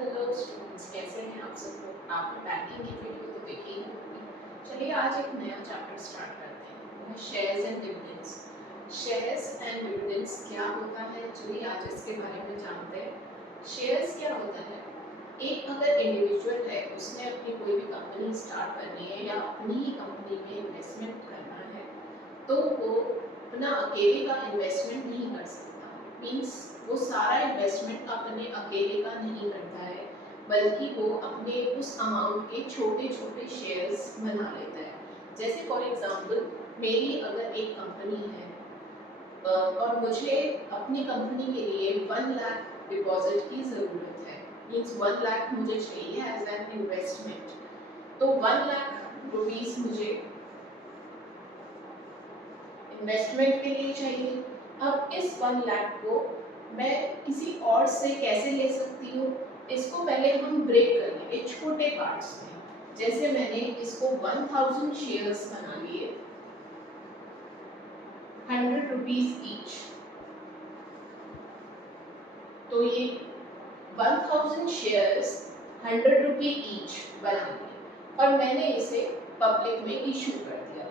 Hello students, कैसे हैं आप सब लोग। आपने बैंकिंग की वीडियो तो देखी ही होगी। चलिए आज एक नया चैप्टर स्टार्ट करते हैं, वो है shares and dividends. Shares and dividends क्या होता है, चलिए आज इसके बारे में जानते हैं। शेयर्स क्या होता है, एक अगर इंडिविजुअल है, उसने अपनी कोई भी कंपनी स्टार्ट करनी है या अपनी ही कंपनी में इन्वेस्टमेंट करना है, तो वो अपना अकेले का इन्वेस्टमेंट नहीं कर सकता। मीन्स वो सारा इन्वेस्टमेंट अपने अकेले का नहीं करता है, बल्कि वो अपने उस अमाउंट के छोटे छोटे शेयर्स बना लेता है। जैसे फॉर एग्जांपल मेरी अगर एक कंपनी है और मुझे अपनी कंपनी के लिए 1 लाख डिपॉजिट की ज़रूरत है, मीन्स 1 लाख मुझे चाहिए एज एन इन्वेस्टमेंट। तो 1 लाख रुपीज़ मुझे इन्वेस्टमेंट के लिए चाहिए। अब इस 1 लाख को मैं किसी और से कैसे ले सकती हूँ, इसको पहले हम ब्रेक कर लेंगे छोटे पार्ट्स में। जैसे मैंने इसको 1000 शेयर्स बना लिए, 100 रुपीज ईच। तो ये 1000 शेयर्स 100 रुपी ईच बना लिए और मैंने इसे पब्लिक में इशू कर दिया।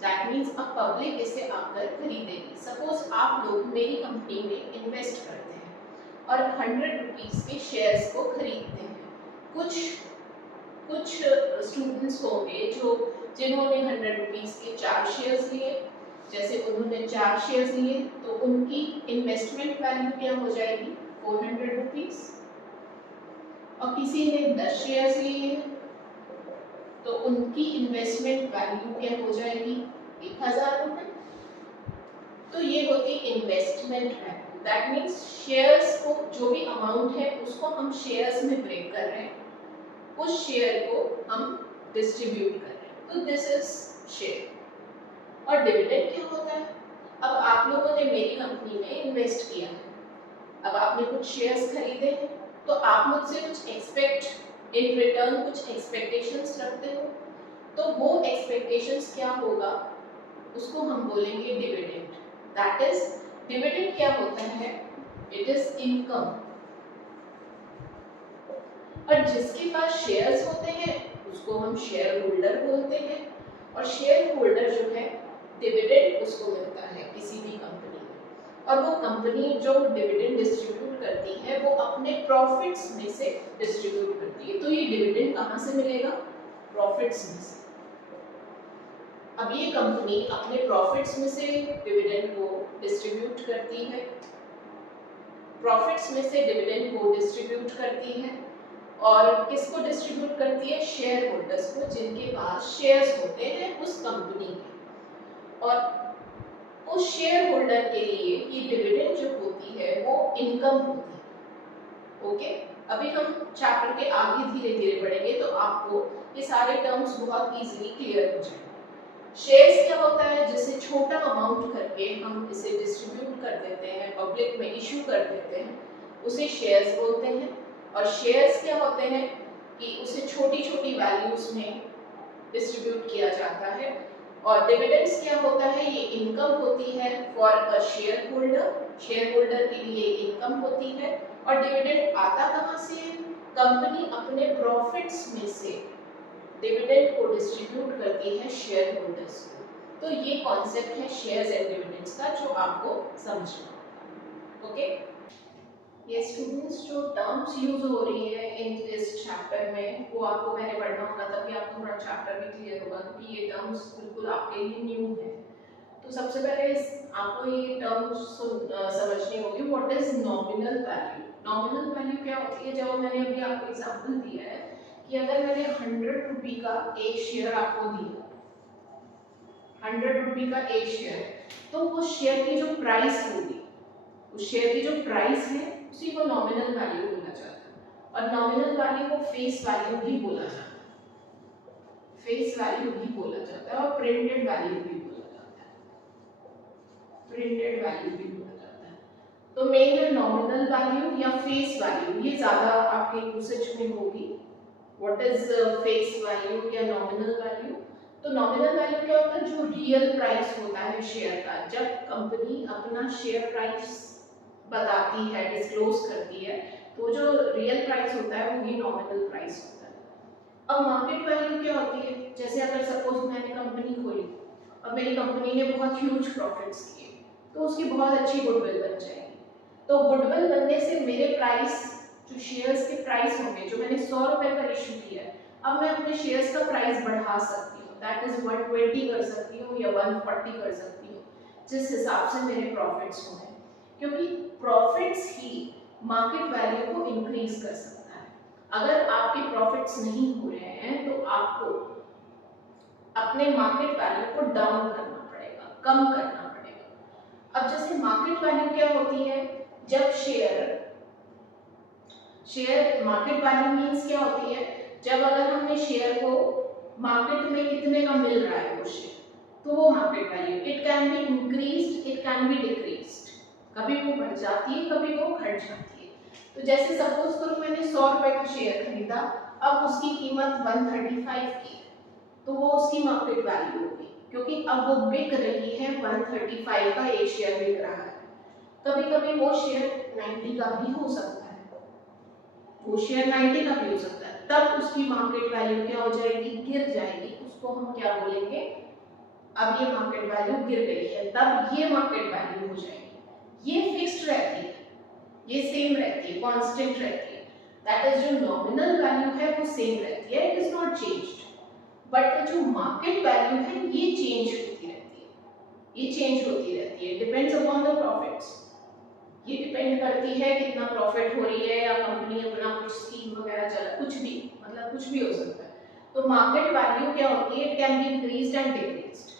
दैट मीन्स अब पब्लिक इसे आकर खरीदेगी। सपोज आप लोग मेरी कंपनी में इन्वेस्ट करते हैं और 100 रुपीज़ के शेयर्स को खरीदते हैं। कुछ कुछ स्टूडेंट्स होंगे जिन्होंने 100 रुपीज़ के 4 शेयर्स लिए। जैसे उन्होंने 4 शेयर्स लिए तो उनकी इन्वेस्टमेंट वैल्यू क्या हो जाएगी, 400 रुपीज़। और किसी ने 10 शेयर्स लिए तो उनकी इन्वेस्टमेंट वैल्यू क्या हो जाएगी, 1000 रुपये। तो ये होती investment value. That means shares को, जो भी अमाउंट है उसको हम शेयर्स में ब्रेक कर रहे हैं, उस शेयर को हम डिस्ट्रीब्यूट कर रहे हैं। तो दिस इज शेयर। और डिविडेंड क्या होता है, अब आप लोगों ने मेरी कंपनी में इन्वेस्ट किया है, अब आपने कुछ शेयर्स खरीदे हैं, तो आप मुझसे कुछ एक्सपेक्ट इन रिटर्न, कुछ एक्सपेक्टेशंस रखते हो। तो वो एक्सपेक्टेशंस क्या होगा, उसको हम बोलेंगे डिविडेंड। दैट इज, डिविडेंड क्या होता है, इट इज इनकम। और जिसके पास शेयर्स होते हैं उसको हम शेयर होल्डर बोलते हैं। और शेयर होल्डर जो है, डिविडेंड उसको मिलता है किसी भी कंपनी में। और वो कंपनी जो डिविडेंड डिस्ट्रीब्यूट करती है वो अपने प्रॉफिट्स में से डिस्ट्रीब्यूट करती है। तो ये डिविडेंड कहाँ से मिलेगा, प्रॉफिट्स में से। अब ये कंपनी अपने प्रॉफिट्स में से डिविडेंड को डिस्ट्रीब्यूट करती है, प्रॉफिट्स में से डिविडेंड को डिस्ट्रीब्यूट करती है। और किसको डिस्ट्रीब्यूट करती है, शेयर होल्डर्स को, जिनके पास शेयर्स होते हैं उस कंपनी के। और उस शेयर होल्डर के लिए ये डिविडेंड जो होती है वो इनकम होती है। ओके, अभी हम चैप्टर के आगे धीरे धीरे बढ़ेंगे तो आपको ये सारे टर्म्स बहुत इजीली क्लियर हो जाएंगे। शेयर्स क्या होता है, जिससे छोटा अमाउंट करके हम इसे डिस्ट्रीब्यूट कर देते हैं, पब्लिक में इशू कर देते हैं, उसे शेयर्स बोलते हैं। और शेयर्स क्या होते हैं कि उसे छोटी छोटी वैल्यूज में डिस्ट्रीब्यूट किया जाता है। और डिविडेंड्स क्या होता है, ये इनकम होती है for a share holder, share holder के लिए इनकम होती है। और डिविडेंड आता कहाँ से है, कंपनी अपने प्रॉफिट्स में से डिविडेंड को डिस्ट्रीब्यूट करती है शेयर होल्डर्स को। तो ये कॉन्सेप्ट है शेयर्स एंड डिविडेंड्स का, जो आपको समझना। ओके, ये स्टूडेंट्स जो टर्म्स यूज हो रही है इन इस चैप्टर में वो आपको मैंने पढ़ना होगा, तभी आपको थोड़ा चैप्टर भी क्लियर होगा, क्योंकि ये टर्म्स बिल्कुल आपके लिए न्यू है। तो सबसे पहले आपको ये टर्म्स समझनी होगी। What is nominal value. Nominal value क्या होती है, जब मैंने अभी आपको एग्जांपल दिया है कि अगर मैंने 100 रुपी का एक शेयर आपको दिया, 100 रुपी का एक शेयर, तो उस शेयर की जो प्राइस होगी, उस शेयर की जो प्राइस है उसी को नॉमिनल वैल्यू बोला जाता है। और नॉमिनल वैल्यू को फेस वैल्यू भी बोला जाता है, फेस वैल्यू भी बोला जाता है, और प्रिंटेड वैल्यू भी बोला जाता है, प्रिंटेड वैल्यू भी बोला जाता है। तो मेन है नॉमिनल वैल्यू या फेस वैल्यू, ये ज्यादा आपके यूसेज में होगी। व्हाट इज फेस वैल्यू या नॉमिनल वैल्यू। तो नॉमिनल वैल्यू क्या होता है, जो रियल प्राइस होता है शेयर का। जब कंपनी अपना शेयर प्राइस बताती है, डिस्क्लोज करती है, तो जो रियल प्राइस होता है वो ही नॉमिनल प्राइस होता है। अब मार्केट वैल्यू क्या होती है, जैसे अगर सपोज मैंने कंपनी खोली और मेरी कंपनी ने बहुत ह्यूज प्रॉफिट्स किए तो उसकी बहुत अच्छी गुडविल बन जाएगी। तो गुडविल बनने से मेरे प्राइस, जो शेयर्स के प्राइस होंगे, जो मैंने 100 रुपए पर इशू किया है, अब मैं अपने शेयर्स का प्राइस बढ़ा सकती हूँ, दैट इज 120 कर सकती हूँ या 140 कर सकती हूँ, जिस हिसाब से मेरे प्रॉफिट्स होंगे, क्योंकि प्रॉफिट्स ही मार्केट वैल्यू को इंक्रीज कर सकता है। अगर आपके प्रॉफिट्स नहीं हो रहे हैं तो आपको अपने मार्केट वैल्यू को डाउन करना पड़ेगा, कम करना पड़ेगा। अब जैसे मार्केट वैल्यू क्या होती है, जब शेयर मार्केट वैल्यू मींस क्या होती है, जब अगर हमने शेयर को मार्केट में कितने का मिल रहा है वो शेयर, तो वो market value, it can be increased, it can be decreased, कभी वो बढ़ जाती है, कभी वो घट जाती है। तो जैसे सपोज करो मैंने 100 रुपए का शेयर खरीदा, अब उसकी कीमत 135 की, तो वो उसकी मार्केट वैल्यू होगी, क्योंकि अब वो बिक रही है 135 का एक शेयर बिक रहा है। कभी कभी वो शेयर 90 का भी हो सकता है, वो शेयर 90 का भी हो सकता है, तब उसकी मार्केट वैल्यू क्या हो जाएगी, गिर जाएगी। उसको हम क्या बोलेंगे, अब ये मार्केट वैल्यू गिर गई है, तब ये मार्केट वैल्यू हो जाएगी। ये फिक्स्ड रहती है, ये सेम रहती है, कांस्टेंट रहती है, दैट इज जो नॉमिनल वैल्यू है वो सेम रहती है, it is not changed. But जो मार्केट वैल्यू है ये चेंज होती रहती है, ये चेंज होती रहती है, डिपेंड्स अपॉन द प्रॉफिट्स। ये डिपेंड करती है कितना प्रॉफिट हो रही है, या कंपनी अपना कुछ स्कीम वगैरह चला, कुछ भी, मतलब कुछ भी हो सकता है। तो मार्केट वैल्यू क्या होती है, it can be increased and decreased.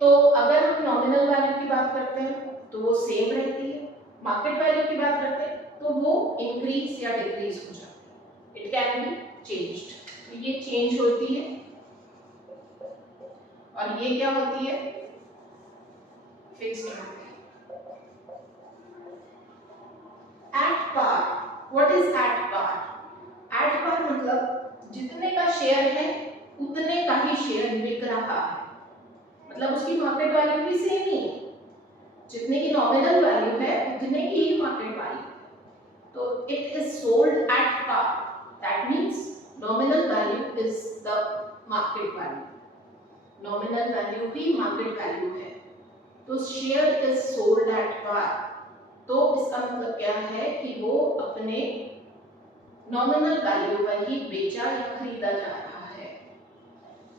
तो अगर हम नॉमिनल वैल्यू की बात करते हैं तो वो सेम रहती है, मार्केट वैल्यू की बात करते हैं तो वो इंक्रीज या डिक्रीज हो जाती है, इट कैन बी चेंज्ड। तो ये चेंज होती है, और ये क्या होती है, फिक्स्ड होती है। At par, what is at par? At par मतलब जितने का शेयर है उतने का ही शेयर बिक रहा है, मतलब उसकी मार्केट वैल्यू भी सेम ही है, जितने की नॉमिनल वैल्यू है उतने की ही मार्केट वैल्यू। तो it is sold at par, that means nominal value is the market value, nominal value ही मार्केट वैल्यू है। तो share is sold at par, तो इसका मतलब क्या है कि वो अपने नॉमिनल वैल्यू पर ही बेचा या खरीदा जा रहा है,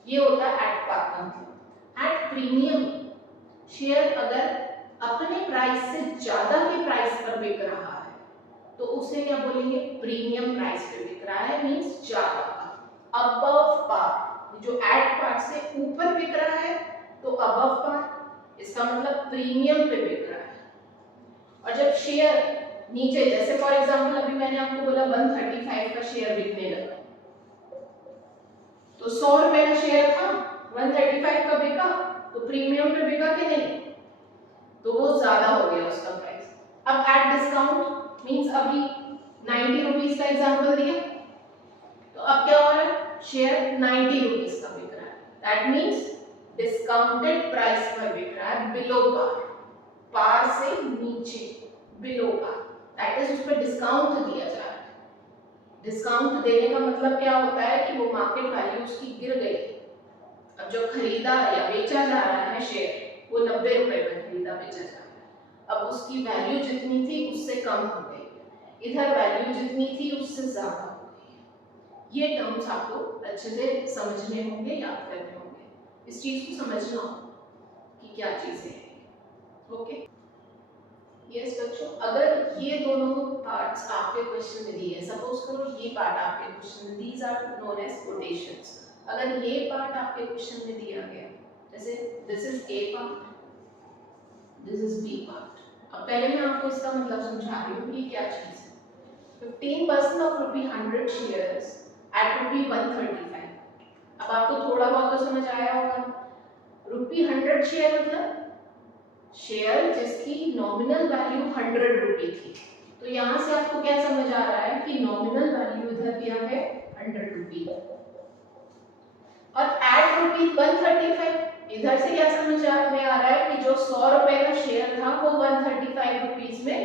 ये होता है एट पार का मतलब। एट प्रीमियम, शेयर अगर अपने प्राइस से ज्यादा के प्राइस पर बिक रहा है तो उसे क्या बोलेंगे, प्रीमियम प्राइस पे बिक रहा है, मींस ज्यादा, अबव पार। जो एट पार से ऊपर बिक रहा है तो अबव पार, इसका मतलब प्रीमियम पे बिक रहा है। और जब शेयर नीचे, जैसे फॉर एग्जांपल अभी मैंने आपको बोला 135 का शेयर बिकने लगा, तो 100 रुपए का शेयर था, 135 का बिका, तो प्रीमियम पे बिका कि नहीं, तो वो ज्यादा हो गया उसका प्राइस। अब एट डिस्काउंट मींस अभी 90 रुपीस का एग्जांपल दिया, तो अब क्या हो रहा है, शेयर 90 रुपीस का बिक रहा है, दैट मींस डिस्काउंटेड प्राइस पर बिक रहा है, बिलो पार, पार से नीचे, बिलो पार, दैट इज उस पर डिस्काउंट दिया जा रहा है। डिस्काउंट देने का मतलब क्या होता है कि वो मार्केट वैल्यू उसकी गिर गई, अब जो खरीदा या बेचा जा रहा है शेयर वो 90 रुपए में खरीदा बेचा जा रहा है, अब उसकी वैल्यू जितनी थी उससे कम हो गई, इधर वैल्यू जितनी थी उससे ज्यादा हो गई। ये टर्म्स आपको अच्छे से समझने होंगे, याद करने होंगे, इस चीज को समझना होगा कि क्या चीजें हैं। ओके, यस बच्चों, अगर ये दोनों पार्ट्स आपके क्वेश्चन में दिए हैं, सपोज करो ये पार्ट आपके क्वेश्चन में, these are known as quotations, अगर ये पार्ट आपके क्वेश्चन में दिया गया, जैसे this is A part, this is B part, अब पहले मैं आपको इसका मतलब समझा रही हूँ कि क्या चीज है। 15% ऑफ ₹100 शेयर्स एट ₹135, अब आपको थोड़ा बहुत तो समझ आया होगा, ₹100 शेयर मतलब शेयर जिसकी नॉमिनल वैल्यू 100 रुपए थी, तो यहाँ से आपको क्या समझ आ रहा है कि नॉमिनल वैल्यू इधर दिया है 100 रुपए, और एट ₹135 इधर से क्या समझ में आ रहा है कि जो 100 रुपए का शेयर था वो 135 रुपीस में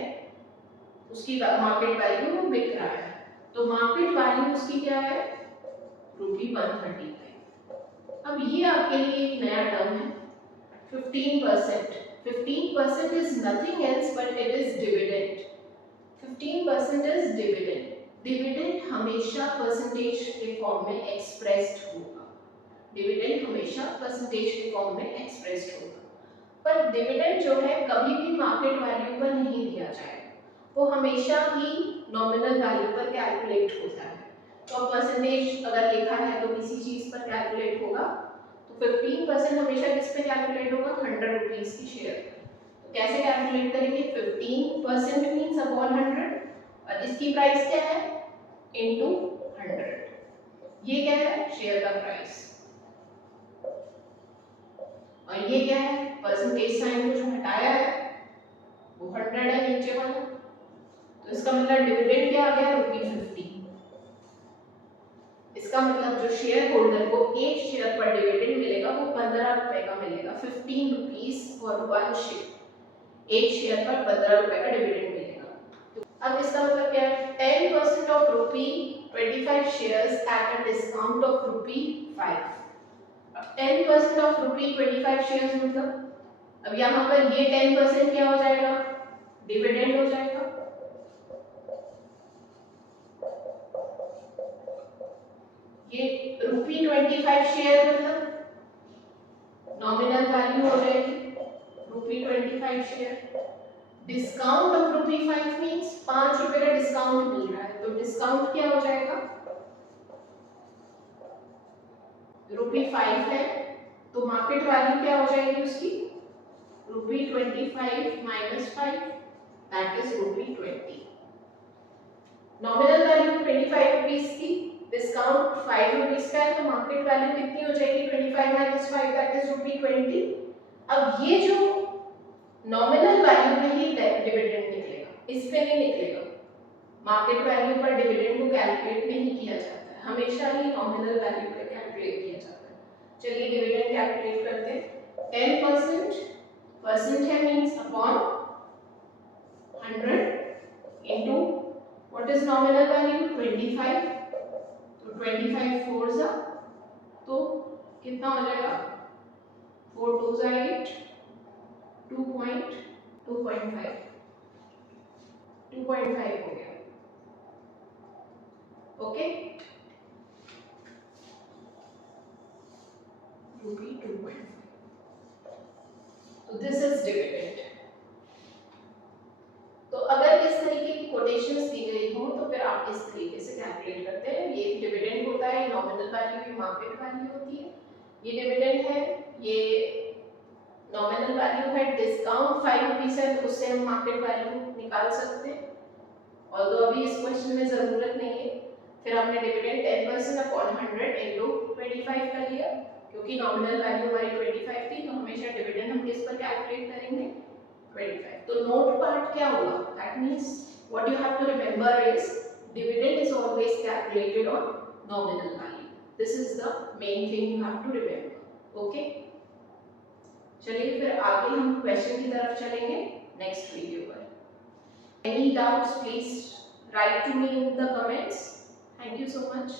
उसकी मार्केट वैल्यू वो बिक रहा है, तो मार्केट वैल्यू उसकी क्या है, ₹135। अब ये आपके लिए एक नया टर्म है 15%। 15% is nothing else but it is dividend. 15% is dividend. Dividend हमेशा परसेंटेज के फॉर्म में एक्सप्रेस्ड होगा। डिविडेंड हमेशा परसेंटेज के फॉर्म में एक्सप्रेस्ड होगा, पर डिविडेंड जो है कभी भी मार्केट वैल्यू पर नहीं दिया जाएगा, वो हमेशा ही नॉमिनल वैल्यू पर कैलकुलेट होता है। तो परसेंटेज अगर लिखा है तो किसी चीज पर कैलकुलेट होगा, तो 15% हमेशा किस पे कैलकुलेट होगा, 100 रुपीज की शेयर पर। तो कैसे कैलकुलेट करेंगे, 15% मीन्स अपॉन 100, और इसकी प्राइस क्या है, इनटू 100। ये क्या है, शेयर का प्राइस, और ये क्या है, परसेंटेज साइन को जो हटाया है वो 100 है नीचे वाला, तो इसका मतलब डिविडेंड क्या आ गया, ₹50। इसका मतलब जो शेयर होल्डर को एक शेयर पर डिविडेंड मिलेगा वो 15 रुपए का मिलेगा। 15 रुपीज फॉर वन शेयर। एक शेयर पर 15 रुपए का डिविडेंड मिलेगा। अब इसका मतलब क्या है, 10% of ₹25 shares at a discount of ₹5। 10% of ₹25 shares मतलब अब यहाँ पर ये 10% क्या हो जाएगा, डिविडेंड हो जाएगा। ये ₹25 शेयर मतलब नॉमिनल वैल्यू हो जाएगी ₹25 शेयर। डिस्काउंट ऑफ ₹5 मींस 5 रुपए का डिस्काउंट मिल रहा है, तो डिस्काउंट क्या हो जाएगा, ₹5 है, तो मार्केट वैल्यू क्या हो जाएगी उसकी, ₹25 minus 5, that is ₹20। Nominal value 25 rupees की, डिस्काउंट 5 रुपीस का है, तो मार्केट वैल्यू कितनी हो जाएगी, 25 माइनस 5 दैट इज ₹20। अब ये जो नॉमिनल वैल्यू में ही डिविडेंड निकलेगा, इस पे नहीं निकलेगा। मार्केट वैल्यू पर डिविडेंड को कैलकुलेट नहीं किया जाता है, हमेशा ही नॉमिनल वैल्यू पे कैलकुलेट किया जाता है। चलिए डिविडेंड कैलकुलेट करते हैं। 10% परसेंट है means upon 100 into what is nominal value 25, तो 25 4 जा, तो कितना हो जाएगा, 4 2 जा 8, 2.5 2.5 हो गया। ओके, ₹2.5, तो दिस इज डिविडेंड। तो अगर इस तरीके की कोटेशंस दी गई हो तो फिर आप इस तरीके से कैलकुलेट करते हैं। ये डिविडेंड होता है, नॉमिनल वैल्यू की मार्केट वैल्यू होती है। ये डिविडेंड है, ये नॉमिनल वैल्यू है, डिस्काउंट 5 रुपीस है, तो उससे हम मार्केट वैल्यू निकाल सकते हैं, ऑल्दो अभी इस क्वेश्चन में जरूरत नहीं है। फिर हमने डिविडेंड 10% अपॉन 100 इनटू 25 कर लिया, क्योंकि नॉमिनल वैल्यू हमारी 25 थी, तो हमेशा डिविडेंड हम किस पर कैलकुलेट करेंगे, 25। तो नोट पार्ट क्या होगा, that means what you have to remember is dividend is always calculated on nominal value. This is the main thing you have to remember. Okay, चलिए फिर आगे हम क्वेश्चन की तरफ चलेंगे नेक्स्ट वीडियो पर। Any doubts, please write to me in the comments. Thank you so much.